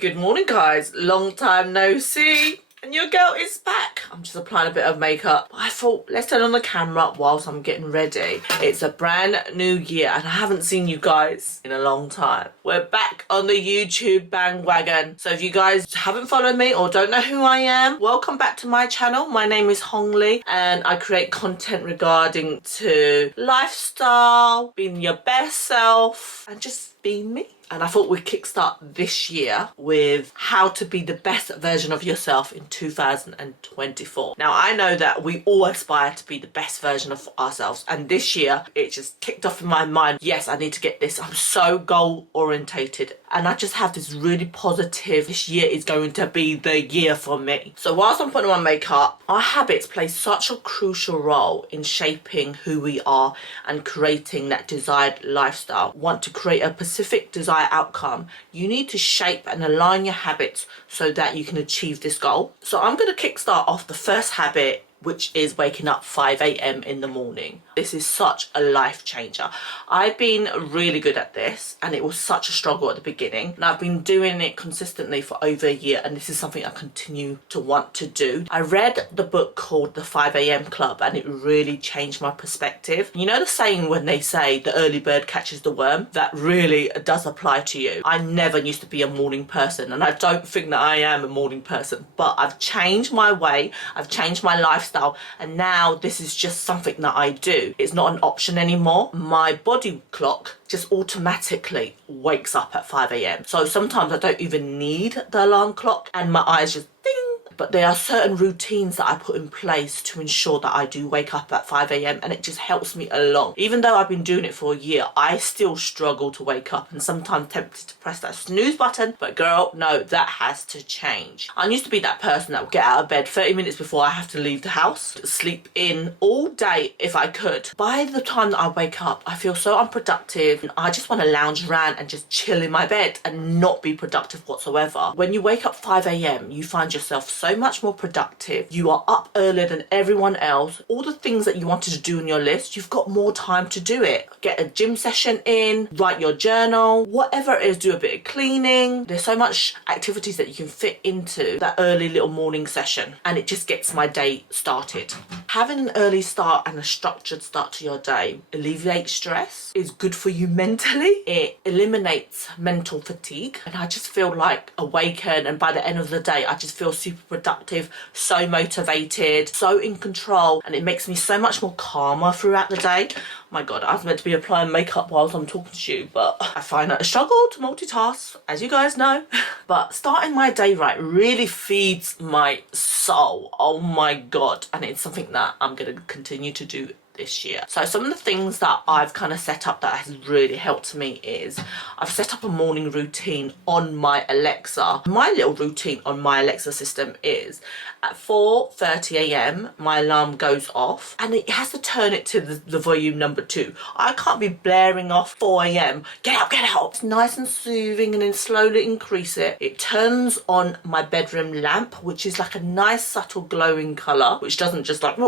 Good morning, guys. Long time no see. And your girl is back. I'm just applying a bit of makeup. I thought, let's turn on the camera whilst I'm getting ready. It's a brand new year and I haven't seen you guys in a long time. We're back on the YouTube bandwagon. So if you guys haven't followed me or don't know who I am, welcome back to my channel. My name is Huong and I create content regarding to lifestyle, being your best self and just being me. And I thought we'd kickstart this year with how to be the best version of yourself in 2024. Now, I know that we all aspire to be the best version of ourselves. And this year, it just kicked off in my mind. Yes, I need to get this. I'm so goal orientated. And I just have this really positive, this year is going to be the year for me. So whilst I'm putting on my makeup, our habits play such a crucial role in shaping who we are and creating that desired lifestyle. Want to create a specific desired outcome, you need to shape and align your habits so that you can achieve this goal. So I'm going to kickstart off the first habit, which is waking up 5 a.m. in the morning. This is such a life changer. I've been really good at this and it was such a struggle at the beginning. And I've been doing it consistently for over a year and this is something I continue to want to do. I read the book called The 5 a.m. Club and it really changed my perspective. You know the saying when they say the early bird catches the worm? That really does apply to you. I never used to be a morning person and I don't think that I am a morning person, but I've changed my way, I've changed my lifestyle, and now this is just something that I do. It's not an option anymore. My body clock just automatically wakes up at 5 a.m. So sometimes I don't even need the alarm clock and my eyes just ding. But there are certain routines that I put in place to ensure that I do wake up at 5 a.m. and it just helps me along. Even though I've been doing it for a year, I still struggle to wake up and sometimes tempted to press that snooze button. But girl, no, that has to change. I used to be that person that would get out of bed 30 minutes before I have to leave the house, sleep in all day if I could. By the time that I wake up, I feel so unproductive and I just want to lounge around and just chill in my bed and not be productive whatsoever. When you wake up 5 a.m, you find yourself so much more productive. You are up earlier than everyone else. All the things that you wanted to do on your list, you've got more time to do it. Get a gym session in, write your journal, whatever it is, do a bit of cleaning. There's so much activities that you can fit into that early little morning session and it just gets my day started. Having an early start and a structured start to your day alleviates stress, is good for you mentally, it eliminates mental fatigue and I just feel like awakened and by the end of the day I just feel super productive, so motivated, so in control, and it makes me so much more calmer throughout the day. My God, I was meant to be applying makeup whilst I'm talking to you, but I find that a struggle to multitask, as you guys know. But starting my day right really feeds my soul. Oh my God. And it's something that I'm going to continue to do this year. So some of the things that I've kind of set up that has really helped me is I've set up a morning routine on my Alexa. My little routine on my Alexa system is at 4:30 a.m. my alarm goes off and it has to turn it to the volume number 2. I can't be blaring off 4 a.m. Get up, get out. It's nice and soothing and then slowly increase it. It turns on my bedroom lamp, which is like a nice subtle glowing colour, which doesn't just like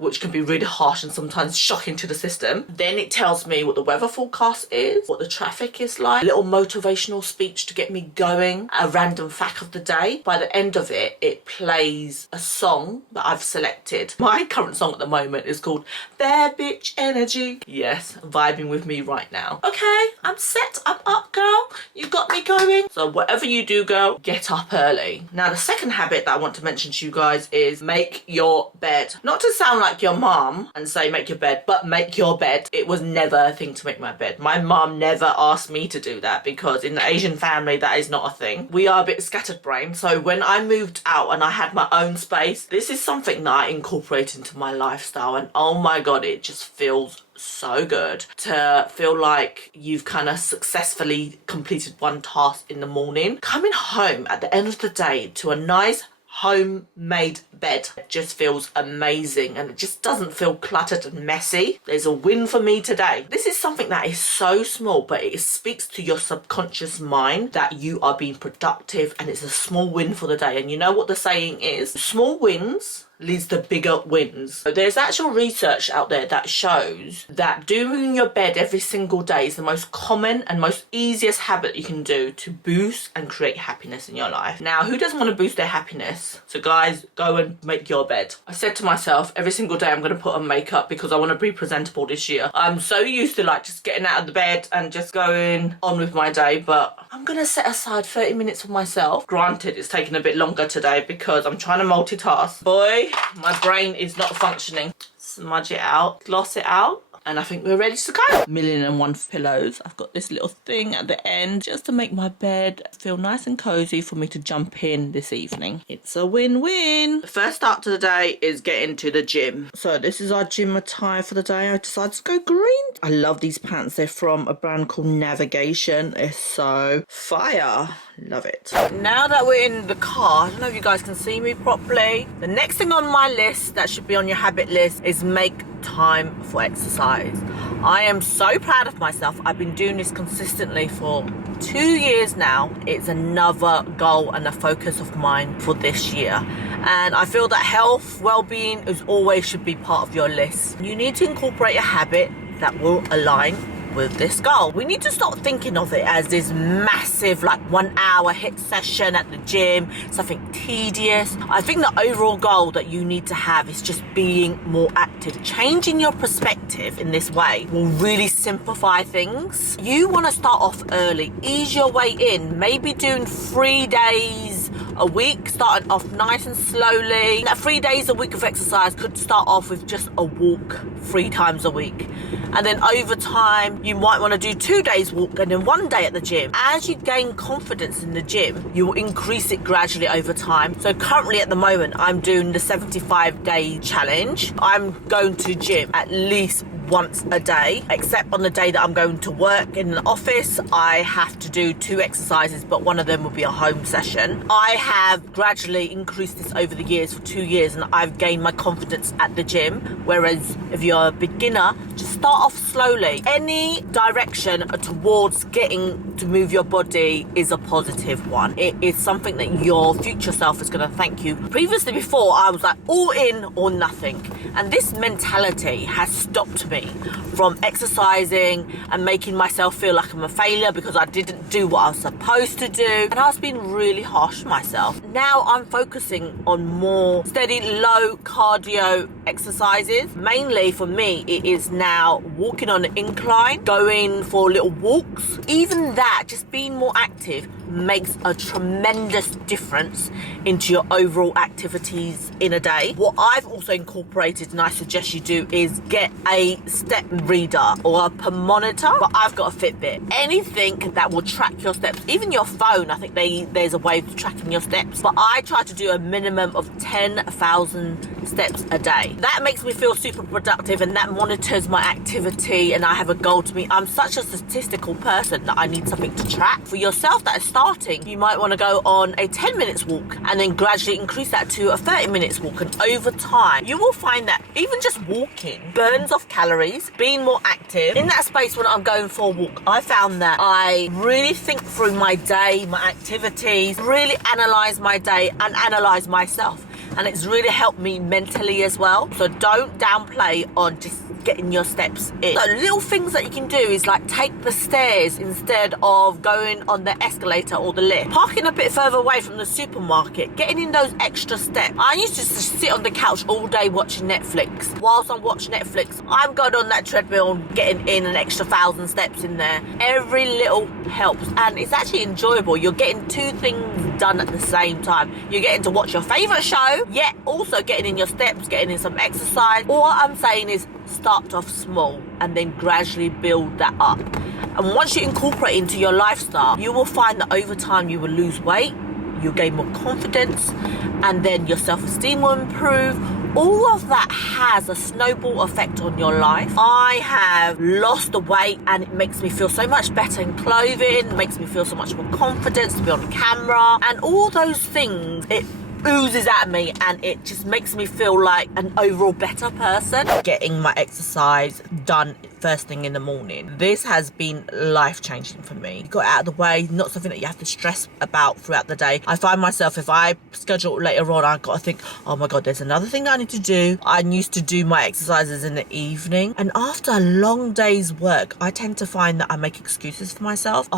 which can be really harsh and sometimes shocking to the system. Then it tells me what the weather forecast is, what the traffic is like, a little motivational speech to get me going, a random fact of the day. By the end of it, it plays a song that I've selected. My current song at the moment is called Bad Bitch Energy. Yes, vibing with me right now. Okay, I'm set, I'm up, girl. You got me going. So whatever you do, girl, get up early. Now, the second habit that I want to mention to you guys is make your bed. Not to sound like your mom and say make your bed, but make your bed. It was never a thing to make my bed. My mom never asked me to do that because in the Asian family that is not a thing. We are a bit scattered brain. So when I moved out and I had my own space, this is something that I incorporate into my lifestyle and oh my God, it just feels so good to feel like you've kind of successfully completed one task in the morning. Coming home at the end of the day to a nice homemade bed just feels amazing and it just doesn't feel cluttered and messy. There's a win for me today. This is something that is so small, but it speaks to your subconscious mind that you are being productive and it's a small win for the day. And you know what the saying is? Small wins leads to bigger wins. So there's actual research out there that shows that doing your bed every single day is the most common and most easiest habit you can do to boost and create happiness in your life. Now, who doesn't want to boost their happiness? So guys, go and make your bed. I said to myself, every single day I'm going to put on makeup because I want to be presentable this year. I'm so used to like just getting out of the bed and just going on with my day, but I'm going to set aside 30 minutes for myself. Granted, it's taking a bit longer today because I'm trying to multitask. Boy, my brain is not functioning. Smudge it out, gloss it out, and I think we're ready to go. Million and one pillows. I've got this little thing at the end just to make my bed feel nice and cozy for me to jump in this evening. It's a win-win. The first start to the day is getting to the gym. So this is our gym attire for the day. I decided to go green. I love these pants. They're from a brand called Navigation. It's so fire. Love it. Now that we're in the car, I don't know if you guys can see me properly. The next thing on my list that should be on your habit list is make time for exercise. I am so proud of myself. I've been doing this consistently for 2 years now. It's another goal and a focus of mine for this year. And I feel that health, well-being is always should be part of your list. You need to incorporate a habit that will align with this goal. We need to start thinking of it as this massive like 1 hour hit session at the gym, something tedious. I think the overall goal that you need to have is just being more active. Changing your perspective in this way will really simplify things. You want to start off early, ease your way in, maybe doing 3 days a week, starting off nice and slowly. That 3 days a week of exercise could start off with just a walk 3 times a week. And then over time, you might want to do 2 days walk and then 1 day at the gym. As you gain confidence in the gym, you will increase it gradually over time. So currently at the moment, I'm doing the 75-day challenge. I'm going to gym at least once a day, except on the day that I'm going to work in an office. I have to do 2 exercises, but one of them will be a home session. I have gradually increased this over the years for 2 years, and I've gained my confidence at the gym. Whereas if you're a beginner, just start off slowly. Any direction towards getting to move your body is a positive one. It is something that your future self is going to thank you. Previously, before, I was like all in or nothing, and this mentality has stopped me from exercising and making myself feel like I'm a failure because I didn't do what I was supposed to do, and I was being really harsh on myself. Now I'm focusing on more steady low cardio exercises. Mainly for me, it is now walking on an incline, going for little walks. Even that, just being more active, makes a tremendous difference into your overall activities in a day. What I've also incorporated, and I suggest you do, is get a step reader or a per monitor. But I've got a Fitbit. Anything that will track your steps, even your phone, I think there's a way of tracking your steps. But I try to do a minimum of 10,000 steps a day. That makes me feel super productive, and that monitors my activity, and I have a goal to meet. I'm such a statistical person that I need something to track. For yourself that is starting, you might want to go on a 10 minutes walk and then gradually increase that to a 30 minutes walk, and over time you will find that even just walking burns off calories. Being more active in that space, when I'm going for a walk, I found that I really think through my day, my activities, really analyze my day and analyze myself, and it's really helped me mentally as well. So don't downplay on just getting your steps in. So little things that you can do is like take the stairs instead of going on the escalator or the lift. Parking a bit further away from the supermarket, getting in those extra steps. I used to just sit on the couch all day watching Netflix. Whilst I watch Netflix, I'm going on that treadmill and getting in an extra 1,000 steps in there. Every little helps, and it's actually enjoyable. You're getting 2 things done at the same time. You're getting to watch your favourite show, yet also getting in your steps, getting in some exercise. All I'm saying is start off small and then gradually build that up. And once you incorporate into your lifestyle, you will find that over time you will lose weight, you'll gain more confidence, and then your self-esteem will improve. All of that has a snowball effect on your life. I have lost the weight, and it makes me feel so much better in clothing, it makes me feel so much more confidence to be on camera, and all those things, it oozes out of me, and it just makes me feel like an overall better person. Getting my exercise done first thing in the morning, this has been life-changing for me. Got out of the way, not something that you have to stress about throughout the day. I find myself, if I schedule later on, I've got to think, oh my god, there's another thing I need to do. I used to do my exercises in the evening, and after a long day's work, I tend to find that I make excuses for myself.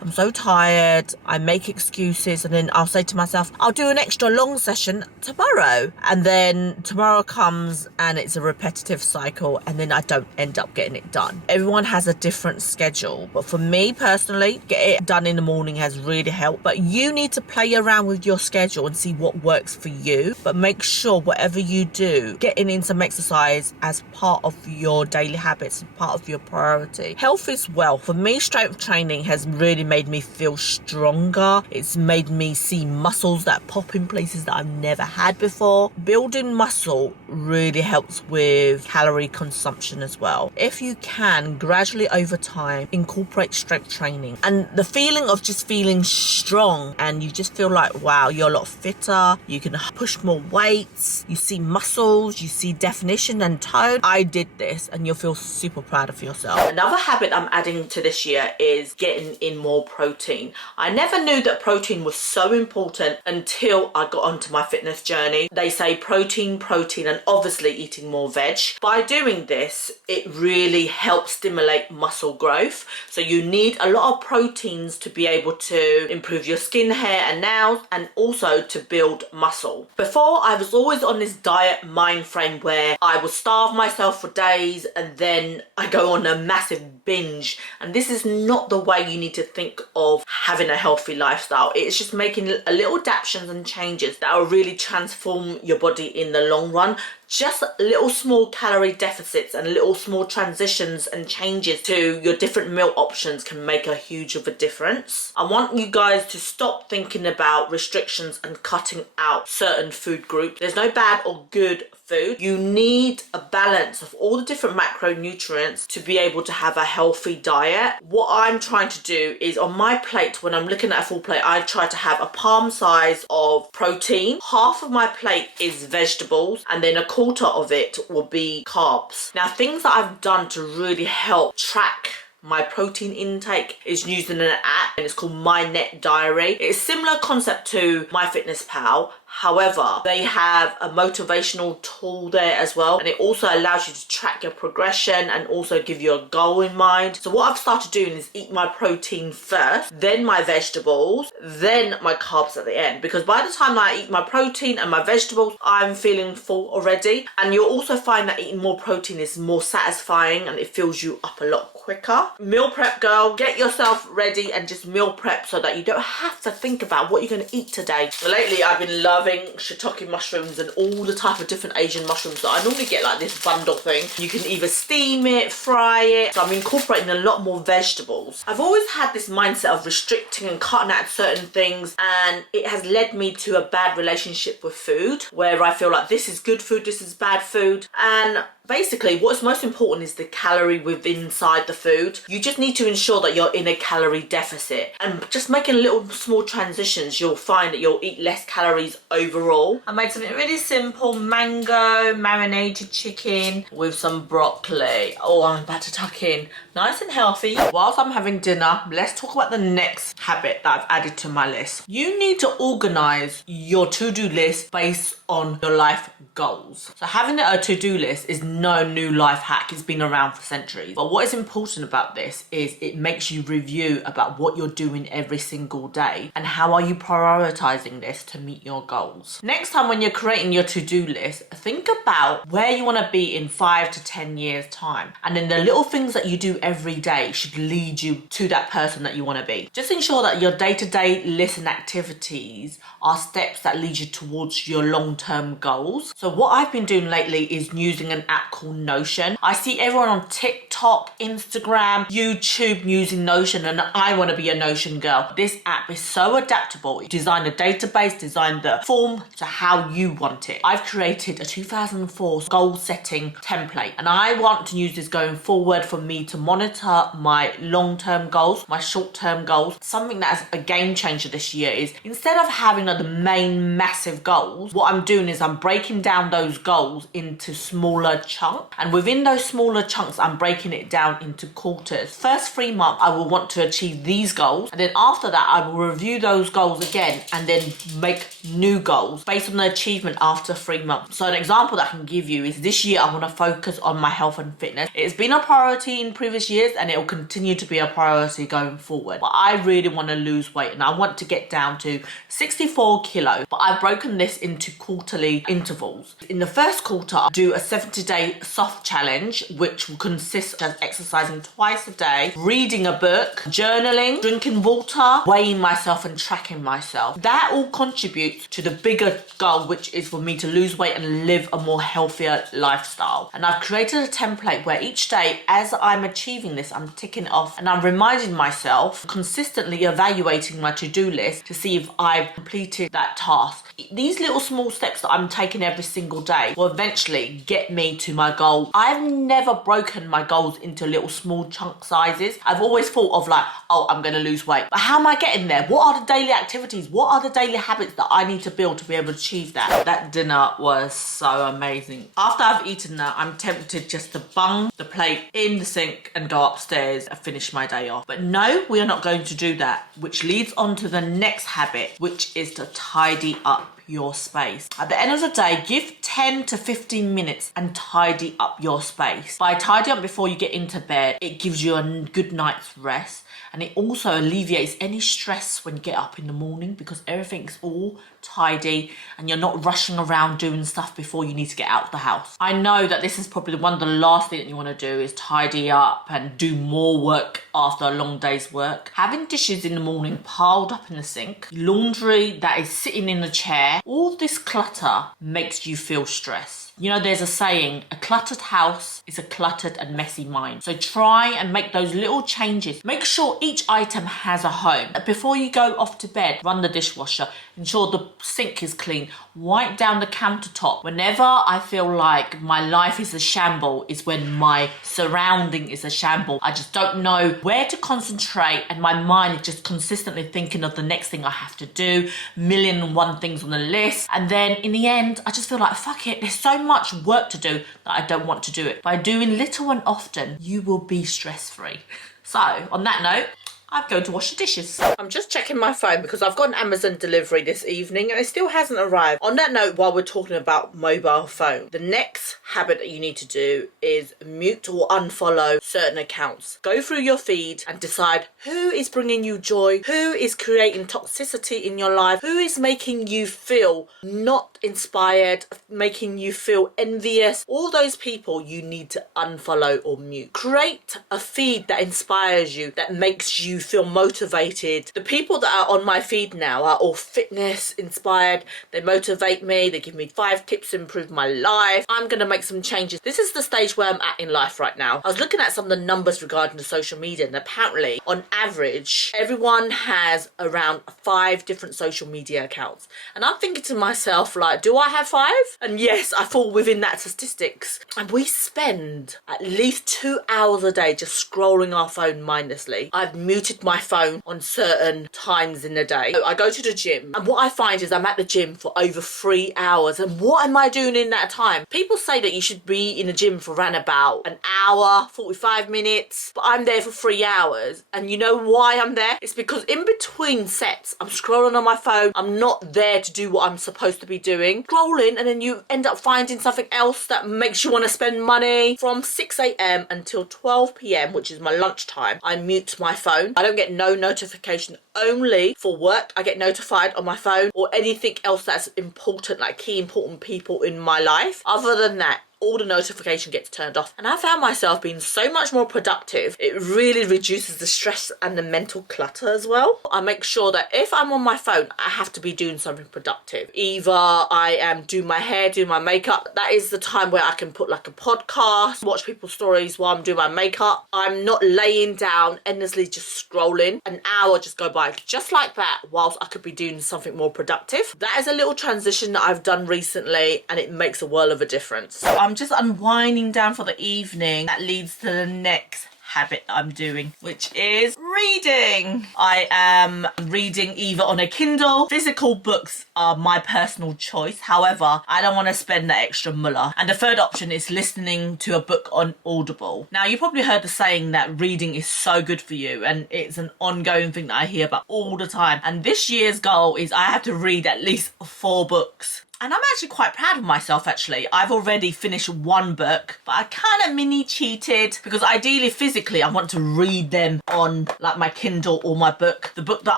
I'm so tired. I make excuses, and then I'll say to myself, I'll do an extra long session tomorrow. And then tomorrow comes and it's a repetitive cycle, and then I don't end up getting it done. Everyone has a different schedule, but for me personally, get it done in the morning has really helped. But you need to play around with your schedule and see what works for you. But make sure whatever you do, getting in some exercise as part of your daily habits, part of your priority. Health is wealth. For me, strength training has really made me feel stronger. It's made me see muscles that pop in places that I've never had before. Building muscle really helps with calorie consumption as well. If you can, gradually over time, incorporate strength training, and the feeling of just feeling strong, and you just feel like, wow, you're a lot fitter, you can push more weights, you see muscles, you see definition and tone. I did this, and you'll feel super proud of yourself. Another habit I'm adding to this year is getting in more protein. I never knew that protein was so important until I got onto my fitness journey. They say protein, and obviously eating more veg. By doing this, it really helps stimulate muscle growth. So you need a lot of proteins to be able to improve your skin, hair and nails, and also to build muscle. Before, I was always on this diet mind frame where I would starve myself for days and then I go on a massive binge, and this is not the way you need to think of having a healthy lifestyle. It's just making a little adaptations and changes that will really transform your body in the long run. Just little small calorie deficits and little small transitions and changes to your different meal options can make a huge of a difference. I want you guys to stop thinking about restrictions and cutting out certain food groups. There's no bad or good food. You need a balance of all the different macronutrients to be able to have a healthy diet. What I'm trying to do is, on my plate, when I'm looking at a full plate, I try to have a palm size of protein. Half of my plate is vegetables, and then a quarter of it will be carbs. Now, things that I've done to really help track my protein intake is using an app, and it's called My Net Diary. It's a similar concept to MyFitnessPal. However, they have a motivational tool there as well, and it also allows you to track your progression and also give you a goal in mind. So what I've started doing is eat my protein first, then my vegetables, then my carbs at the end, because by the time I eat my protein and my vegetables, I'm feeling full already. And you'll also find that eating more protein is more satisfying and it fills you up a lot quicker. Meal prep, girl. Get yourself ready and just meal prep so that you don't have to think about what you're going to eat today. So lately I've been loving shiitake mushrooms and all the type of different Asian mushrooms that I normally get, like this bundle thing. You can either steam it, fry it. So I'm incorporating a lot more vegetables. I've always had this mindset of restricting and cutting out certain things, and it has led me to a bad relationship with food, where I feel like this is good food, this is bad food. And basically what's most important is the calorie within inside the food. You just need to ensure that you're in a calorie deficit, and just making little small transitions, you'll find that you'll eat less calories overall. I made something really simple: mango marinated chicken with some broccoli. Oh, I'm about to tuck in. Nice and healthy. Whilst I'm having dinner, let's talk about the next habit that I've added to my list. You need to organize your to-do list based on your life goals. So having a to-do list is no new life hack. It's been around for centuries. But what is important about this is it makes you review about what you're doing every single day and how are you prioritizing this to meet your goals. Next time when you're creating your to-do list, think about where you want to be in 5 to 10 years time, and then the little things that you do every day should lead you to that person that you want to be. Just ensure that your day-to-day list and activities are steps that lead you towards your long-term goals. So what I've been doing lately is using an app app called Notion. I see everyone on TikTok, Instagram, YouTube using Notion, and I want to be a Notion girl. This app is so adaptable. You design a database, design the form to how you want it. I've created a 2004 goal setting template, and I want to use this going forward for me to monitor my long-term goals, my short-term goals. Something that's a game changer this year is instead of having the main massive goals, what I'm doing is I'm breaking down those goals into smaller chunks, and within those smaller chunks I'm breaking it down into quarters. First 3 months I will want to achieve these goals, and then after that I will review those goals again and then make new goals based on the achievement after 3 months. So an example that I can give you is this year I want to focus on my health and fitness. It's been a priority in previous years and it will continue to be a priority going forward, but I really want to lose weight and I want to get down to 64 kilos, but I've broken this into quarterly intervals. In the first quarter I'll do a 70-day soft challenge, which will consist of exercising twice a day, reading a book, journaling, drinking water, weighing myself and tracking myself. That all contributes to the bigger goal, which is for me to lose weight and live a more healthier lifestyle. And I've created a template where each day as I'm achieving this, I'm ticking it off and I'm reminding myself, consistently evaluating my to-do list to see if I've completed that task. These little small steps that I'm taking every single day will eventually get me to my goal. I've never broken my goals into little small chunk sizes. I've always thought of like, oh, I'm going to lose weight. But how am I getting there? What are the daily activities? What are the daily habits that I need to build to be able to achieve that? That dinner was so amazing. After I've eaten that, I'm tempted just to bung the plate in the sink and go upstairs and finish my day off. But no, we are not going to do that, which leads on to the next habit, which is to tidy up your space. At the end of the day, give 10 to 15 minutes and tidy up your space. By tidying up before you get into bed, it gives you a good night's rest, and it also alleviates any stress when you get up in the morning because everything's all tidy and you're not rushing around doing stuff before you need to get out of the house. I know that this is probably one of the last things that you want to do is tidy up and do more work after a long day's work. Having dishes in the morning piled up in the sink, laundry that is sitting in the chair, all this clutter makes you feel stressed. You know, there's a saying, a cluttered house is a cluttered and messy mind. So try and make those little changes. Make sure each item has a home. Before you go off to bed, run the dishwasher. Ensure the sink is clean. Wipe down the countertop. Whenever I feel like my life is a shamble is when my surrounding is a shamble. I just don't know where to concentrate and my mind is just consistently thinking of the next thing I have to do, 1,000,001 things on the list. And then in the end, I just feel like, fuck it, there's so much work to do that I don't want to do it. By doing little and often, you will be stress-free. So on that note, I'm going to wash the dishes. I'm just checking my phone because I've got an Amazon delivery this evening and it still hasn't arrived. On that note, while we're talking about mobile phone, the next habit that you need to do is mute or unfollow certain accounts. Go through your feed and decide who is bringing you joy, who is creating toxicity in your life, who is making you feel not inspired, making you feel envious. All those people you need to unfollow or mute. Create a feed that inspires you, that makes you feel motivated. The people that are on my feed now are all fitness inspired. They motivate me. They give me 5 tips to improve my life. I'm going to make some changes. This is the stage where I'm at in life right now. I was looking at some of the numbers regarding the social media, and apparently on average everyone has around 5 different social media accounts, and I'm thinking to myself, like, do I have 5? And yes, I fall within that statistics. And we spend at least 2 hours a day just scrolling our phone mindlessly. I've muted my phone on certain times in the day. So I go to the gym, and what I find is I'm at the gym for over 3 hours. And what am I doing in that time? People say that you should be in the gym for around about an hour, 45 minutes, but I'm there for 3 hours. And you know why I'm there? It's because in between sets, I'm scrolling on my phone. I'm not there to do what I'm supposed to be doing. Scrolling, and then you end up finding something else that makes you want to spend money. From 6 a.m. until 12 p.m., which is my lunchtime, I mute my phone. I don't get no notification. Only for work I get notified on my phone, or anything else that's important, like key important people in my life. Other than that, all the notification gets turned off. And I found myself being so much more productive. It really reduces the stress and the mental clutter as well. I make sure that if I'm on my phone, I have to be doing something productive. Either I am doing my hair, doing my makeup. That is the time where I can put like a podcast, watch people's stories while I'm doing my makeup. I'm not laying down endlessly just scrolling. An hour just go by just like that whilst I could be doing something more productive. That is a little transition that I've done recently and it makes a world of a difference. So I'm just unwinding down for the evening. That leads to the next habit that I'm doing, which is reading. I am reading either on a Kindle. Physical books are my personal choice. However, I don't want to spend that extra mullah. And the third option is listening to a book on Audible. Now, you probably heard the saying that reading is so good for you, and it's an ongoing thing that I hear about all the time. And this year's goal is I have to read at least 4 books. And I'm actually quite proud of myself, actually. I've already finished 1 book, but I kind of mini cheated because ideally, physically, I want to read them on like my Kindle or my book. The book that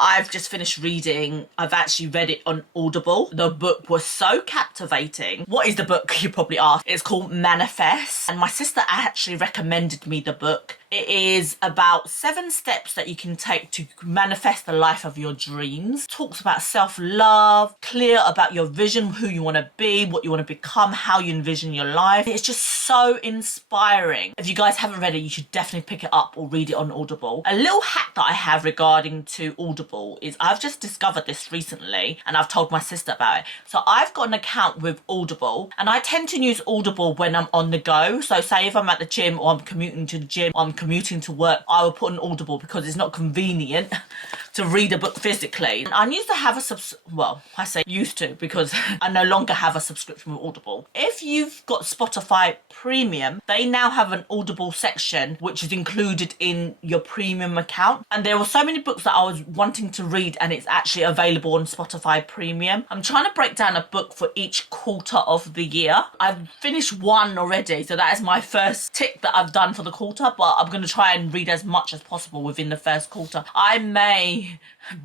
I've just finished reading, I've actually read it on Audible. The book was so captivating. What is the book, you probably ask? It's called Manifest. And my sister actually recommended me the book. It is about 7 steps that you can take to manifest the life of your dreams. Talks about self-love, clear about your vision, who you want to be, what you want to become, how you envision your life. It's just so inspiring. If you guys haven't read it, you should definitely pick it up or read it on Audible. A little hack that I have regarding to Audible is I've just discovered this recently and I've told my sister about it. So I've got an account with Audible and I tend to use Audible when I'm on the go. So say if I'm at the gym or I'm commuting to the gym, or I'm commuting to work, I will put an Audible because it's not convenient to read a book physically. And I used to have I say used to because I no longer have a subscription with Audible. If you've got Spotify Premium, they now have an Audible section which is included in your premium account. And there were so many books that I was wanting to read and it's actually available on Spotify Premium. I'm trying to break down a book for each quarter of the year. I've finished 1 already, so that is my first tick that I've done for the quarter, but I'm going to try and read as much as possible within the first quarter. I may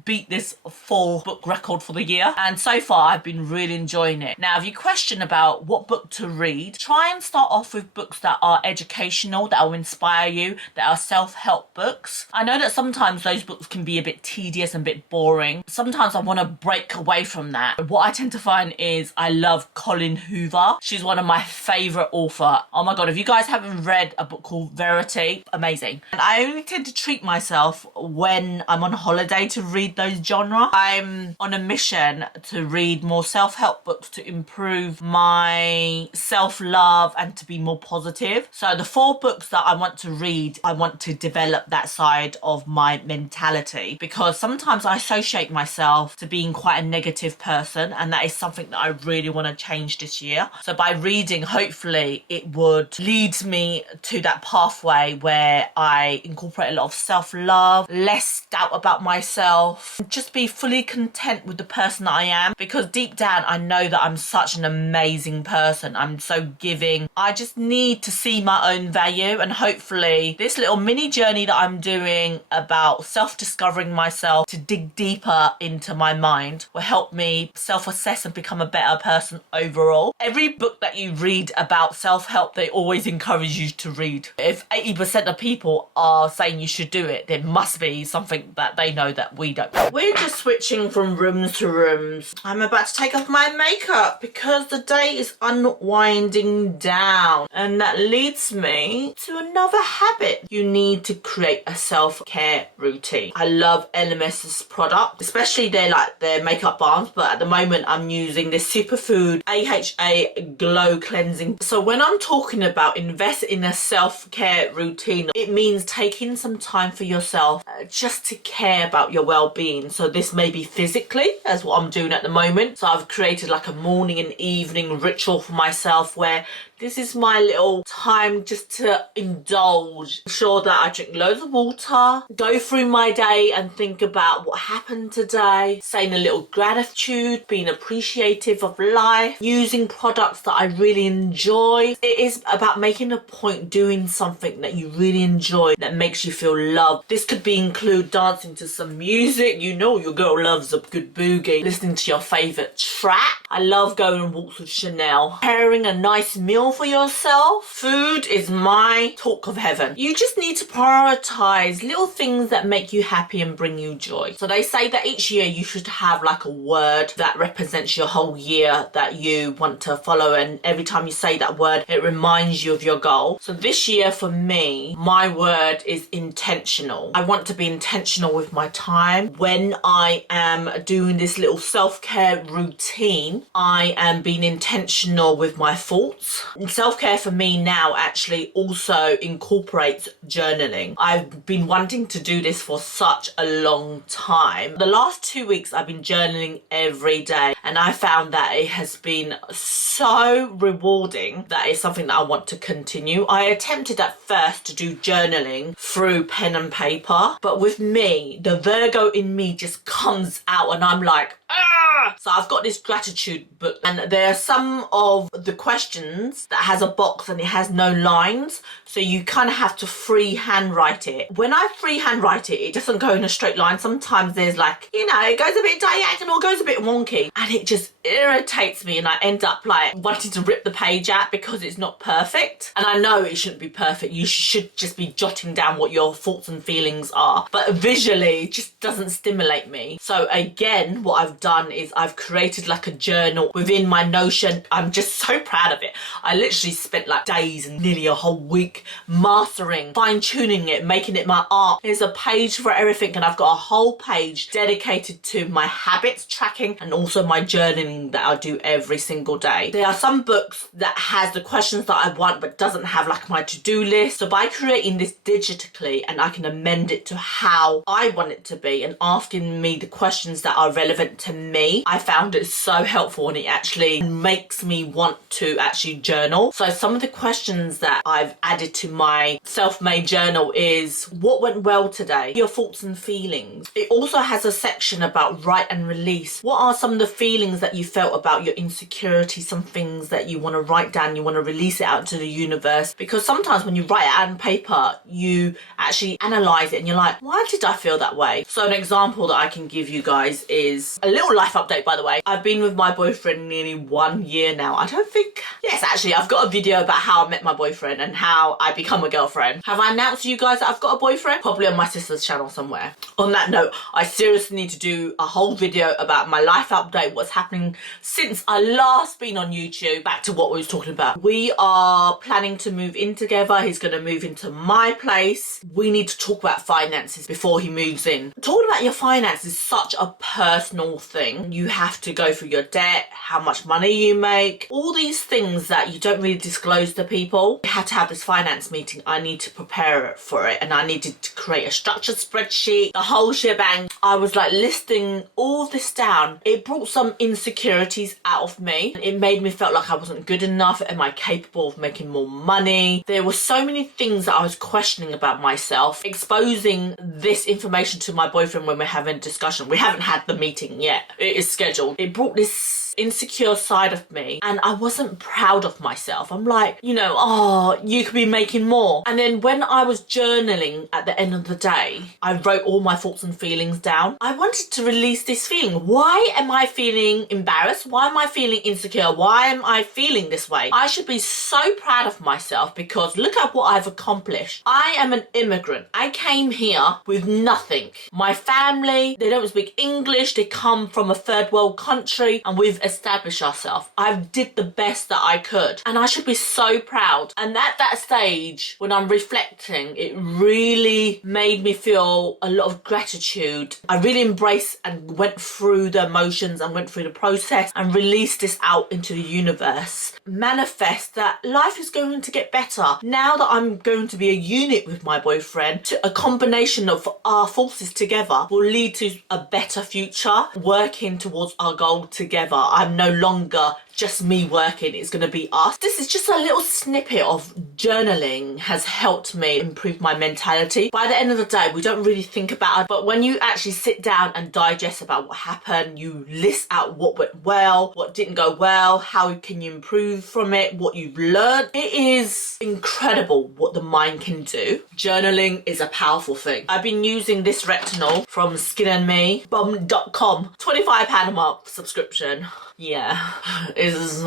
beat this 4 book record for the year, and so far I've been really enjoying it. Now, if you question about what book to read, try and start off with books that are educational, that will inspire you, that are self-help books. I know that sometimes those books can be a bit tedious and a bit boring. Sometimes I want to break away from that. What I tend to find is I love Colin Hoover. She's one of my favourite author. Oh my god, if you guys haven't read a book called Verity, amazing. And I only tend to treat myself when I'm on holiday to read those genre. I'm on a mission to read more self-help books to improve my self-love and to be more positive. So the 4 books that I want to read, I want to develop that side of my mentality, because sometimes I associate myself to being quite a negative person, and that is something that I really want to change this year. So by reading, hopefully it would lead me to that pathway where I incorporate a lot of self-love, less doubt about myself, just be fully content with the person that I am, because deep down I know that I'm such an amazing person. I'm so giving. I just need to see my own value, and hopefully this little mini journey that I'm doing about self-discovering myself to dig deeper into my mind will help me self-assess and become a better person overall. Every book that you read about self-help, they always encourage you to read. If 80% of people are saying you should do it, there must be something that they know that we don't. We're just switching from rooms to rooms. I'm about to take off my makeup because the day is unwinding down, and that leads me to another habit. You need to create a self-care routine. I love LMS's product, especially their makeup balms, but at the moment I'm using this Superfood AHA Glow Cleansing. So when I'm talking about invest in a self-care routine, it means taking some time for yourself just to care about your well-being. So this may be physically, as what I'm doing at the moment. So I've created like a morning and evening ritual for myself where this is my little time just to indulge. Ensure that I drink loads of water, go through my day and think about what happened today, saying a little gratitude, being appreciative of life, using products that I really enjoy. It is about making a point doing something that you really enjoy, that makes you feel loved. This could include dancing to some music. You know your girl loves a good boogie. Listening to your favourite track. I love going on walks with Chanel. Preparing a nice meal for yourself, food is my talk of heaven. You just need to prioritize little things that make you happy and bring you joy. So they say that each year you should have like a word that represents your whole year that you want to follow, and every time you say that word it reminds you of your goal. So this year for me, my word is intentional. I want to be intentional with my time. When I am doing this little self-care routine, I am being intentional with my thoughts. And self-care for me now actually also incorporates journaling. I've been wanting to do this for such a long time. The last 2 weeks I've been journaling every day, and I found that it has been so rewarding that it's something that I want to continue. I attempted at first to do journaling through pen and paper, but with me, the Virgo in me just comes out and I'm like, ah! So I've got this gratitude book, and there are some of the questions that has a box and it has no lines, so you kind of have to freehand write it. When I freehand write it, it doesn't go in a straight line. Sometimes there's like, you know, it goes a bit diagonal, goes a bit wonky, and it just irritates me, and I end up like wanting to rip the page out because it's not perfect. And I know it shouldn't be perfect. You should just be jotting down what your thoughts and feelings are, but visually it just doesn't stimulate me. So again, what I've done is I've created like a journal within my Notion. I'm just so proud of it. I literally spent like days and nearly a whole week mastering, fine-tuning it, making it my art. There's a page for everything, and I've got a whole page dedicated to my habits tracking and also my journaling that I do every single day. There are some books that has the questions that I want but doesn't have like my to-do list. So by creating this digitally, and I can amend it to how I want it to be and asking me the questions that are relevant to me, I found it so helpful, and it actually makes me want to actually journal. So some of the questions that I've added to my self-made journal is, what went well today? Your thoughts and feelings. It also has a section about write and release. What are some of the feelings that you felt about your insecurity? Some things that you want to write down, you want to release it out to the universe, because sometimes when you write it out on paper, you actually analyze it and you're like, why did I feel that way? So an example that I can give you guys is a little life update, by the way. I've been with my boyfriend nearly 1 year now. I don't think, yes, actually I've got a video about how I met my boyfriend and how I become a girlfriend. Have I announced to you guys that I've got a boyfriend? Probably on my sister's channel somewhere. On that note, I seriously need to do a whole video about my life update, what's happening since I last been on YouTube. Back to what we was talking about. We are planning to move in together. He's going to move into my place. We need to talk about finances before he moves in. Talking about your finances is such a personal thing. You have to go through your debt, how much money you make, all these things that you don't really disclose to people. We had to have this finance meeting. I need to prepare for it, and I needed to create a structured spreadsheet, the whole shebang. I was like listing all this down. It brought some insecurities out of me. It made me feel like I wasn't good enough. Am I capable of making more money? There were so many things that I was questioning about myself. Exposing this information to my boyfriend when we're having a discussion. We haven't had the meeting yet. It is scheduled. It brought this insecure side of me, and I wasn't proud of myself. I'm like, you know, oh, you could be making more. And then when I was journaling at the end of the day, I wrote all my thoughts and feelings down. I wanted to release this feeling. Why am I feeling embarrassed? Why am I feeling insecure? Why am I feeling this way? I should be so proud of myself, because look at what I've accomplished. I am an immigrant. I came here with nothing. My family, they don't speak English. They come from a third world country, and we've established ourselves. I did the best that I could, and I should be so proud. And at that stage, when I'm reflecting, it really made me feel a lot of gratitude. I really embraced and went through the emotions and went through the process and released this out into the universe. Manifest that life is going to get better. Now that I'm going to be a unit with my boyfriend, a combination of our forces together will lead to a better future, working towards our goal together. I'm no longer just me working, it's going to be us. This is just a little snippet of journaling has helped me improve my mentality. By the end of the day, we don't really think about it, but when you actually sit down and digest about what happened, you list out what went well, what didn't go well, how can you improve from it, what you've learned. It is incredible what the mind can do. Journaling is a powerful thing. I've been using this retinol from skinandme.com, £25 a month subscription. yeah, is,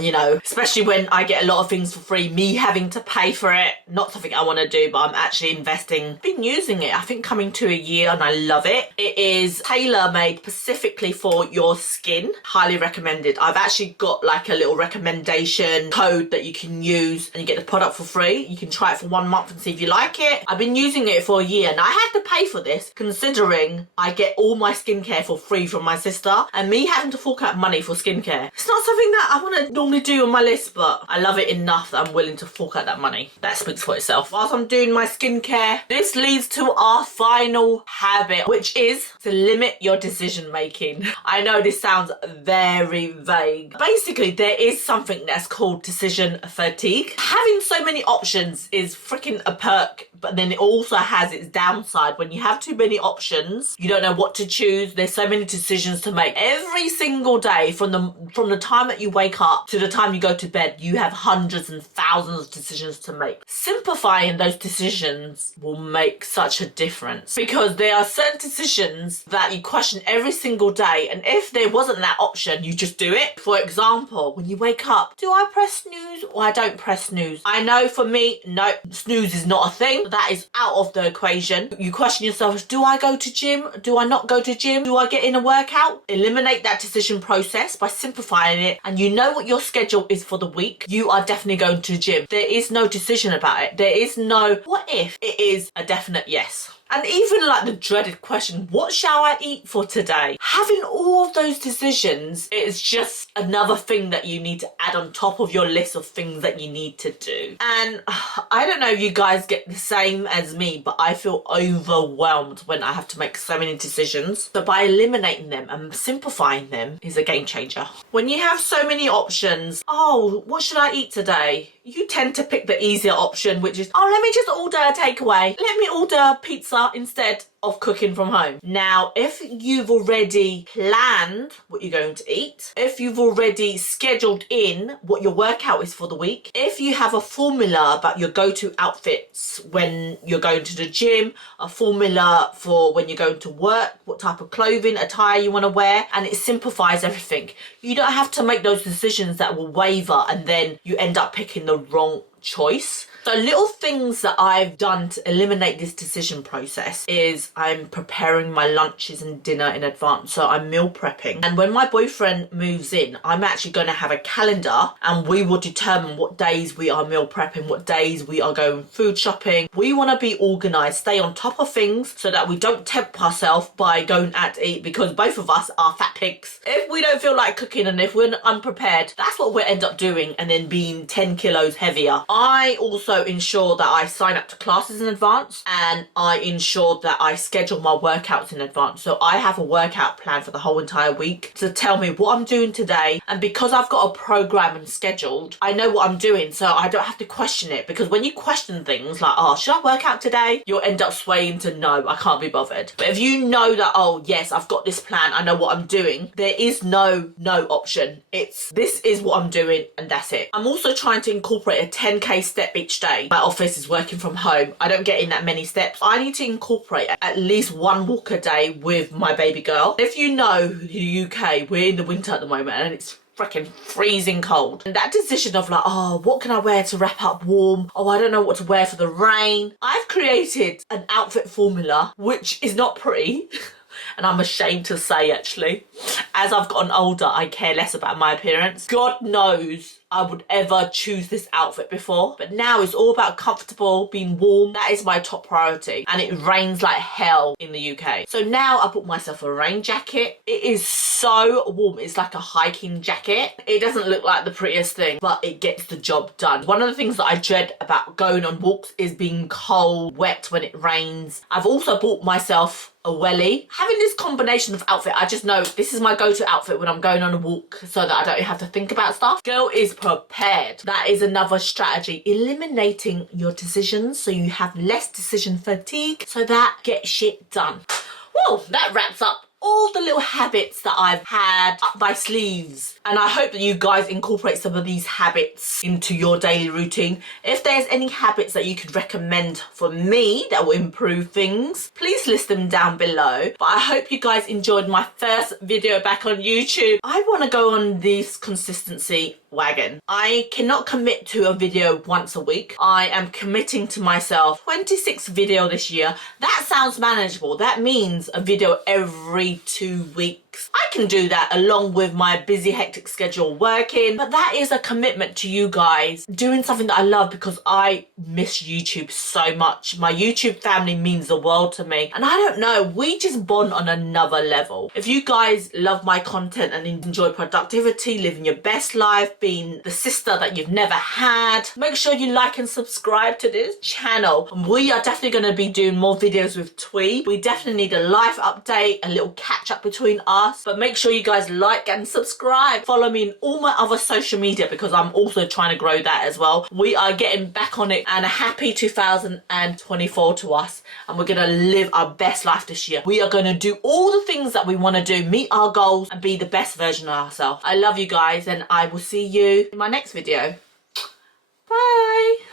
you know, especially when I get a lot of things for free, me having to pay for it, not something I want to do, but I'm actually investing. Been using it, I think coming to a year, and I love it. It is tailor-made specifically for your skin. Highly recommended. I've actually got like a little recommendation code that you can use and you get the product for free. You can try it for 1 month and see if you like it. I've been using it for a year and I had to pay for this considering I get all my skincare for free from my sister, and me having to fork out money for skincare, it's not something that I want to normally do on my list, but I love it enough that I'm willing to fork out that money. That speaks for itself. Whilst I'm doing my skincare, this leads to our final habit, which is to limit your decision making. I know this sounds very vague. Basically, there is something that's called decision fatigue. Having so many options is freaking a perk, but then it also has its downside. When you have too many options, you don't know what to choose. There's so many decisions to make every single day. From the time that you wake up to the time you go to bed, you have hundreds and thousands of decisions to make. Simplifying those decisions will make such a difference, because there are certain decisions that you question every single day, and if there wasn't that option, you just do it. For example, when you wake up, do I press snooze or I don't press snooze? I know for me, no, snooze is not a thing. That is out of the equation. You question yourself, do I go to gym? Do I not go to gym? Do I get in a workout? Eliminate that decision process by simplifying it, and you know what your schedule is for the week. You are definitely going to the gym. There is no decision about it. There is no what if. It is a definite yes. And even like the dreaded question, what shall I eat for today? Having all of those decisions is just another thing that you need to add on top of your list of things that you need to do. And I don't know if you guys get the same as me, but I feel overwhelmed when I have to make so many decisions. So by eliminating them and simplifying them is a game changer. When you have so many options, oh, what should I eat today? You tend to pick the easier option, which is, oh, let me just order a takeaway. Let me order pizza instead of cooking from home. Now, if you've already planned what you're going to eat, if you've already scheduled in what your workout is for the week, if you have a formula about your go-to outfits when you're going to the gym, a formula for when you're going to work, what type of clothing, attire you want to wear, and it simplifies everything. You don't have to make those decisions that will waver and then you end up picking the wrong choice. So little things that I've done to eliminate this decision process is I'm preparing my lunches and dinner in advance. So I'm meal prepping. And when my boyfriend moves in, I'm actually going to have a calendar and we will determine what days we are meal prepping, what days we are going food shopping. We want to be organised, stay on top of things so that we don't tempt ourselves by going out to eat, because both of us are fat pigs. If we don't feel like cooking and if we're unprepared, that's what we'll end up doing and then being 10 kilos heavier. I also ensure that I sign up to classes in advance, and I ensure that I schedule my workouts in advance. So I have a workout plan for the whole entire week to tell me what I'm doing today, and because I've got a program and scheduled, I know what I'm doing, so I don't have to question it. Because when you question things like, oh, should I work out today? You'll end up swaying to no, I can't be bothered. But if you know that, oh yes, I've got this plan, I know what I'm doing, there is no option. It's this is what I'm doing and that's it. I'm also trying to incorporate a 10k step each day. My office is working from home. I don't get in that many steps. I need to incorporate at least one walk a day with my baby girl. If you know the UK, we're in the winter at the moment and it's freaking freezing cold. And that decision of like, oh, what can I wear to wrap up warm? Oh, I don't know what to wear for the rain. I've created an outfit formula, which is not pretty. And I'm ashamed to say, actually, as I've gotten older, I care less about my appearance. God knows I would ever choose this outfit before, but now it's all about comfortable, being warm. That is my top priority, and it rains like hell in the UK. So now I bought myself a rain jacket. It is so warm. It's like a hiking jacket. It doesn't look like the prettiest thing, but it gets the job done. One of the things that I dread about going on walks is being cold, wet when it rains. I've also bought myself a welly. Having this combination of outfit, I just know this is my go-to outfit when I'm going on a walk so that I don't have to think about stuff. Girl is prepared. That is another strategy. Eliminating your decisions so you have less decision fatigue, so that gets shit done. Well, that wraps up all the little habits that I've had up my sleeves. And I hope that you guys incorporate some of these habits into your daily routine. If there's any habits that you could recommend for me that will improve things, please list them down below. But I hope you guys enjoyed my first video back on YouTube. I want to go on this consistency wagon. I cannot commit to a video once a week. I am committing to myself 26 video this year. That sounds manageable. That means a video every 2 weeks. I can do that along with my busy hectic schedule working, but that is a commitment to you guys doing something that I love, because I miss YouTube so much. My YouTube family means the world to me, and I don't know, we just bond on another level. If you guys love my content and enjoy productivity, living your best life, being the sister that you've never had, make sure you like and subscribe to this channel. We are definitely going to be doing more videos with Twee. We definitely need a life update, a little catch up between us, but make sure you guys like and subscribe. Follow me in all my other social media, because I'm also trying to grow that as well. We are getting back on it, and a happy 2024 to us, and we're going to live our best life this year. We are going to do all the things that we want to do, meet our goals, and be the best version of ourselves. I love you guys, and I will see you in my next video. Bye.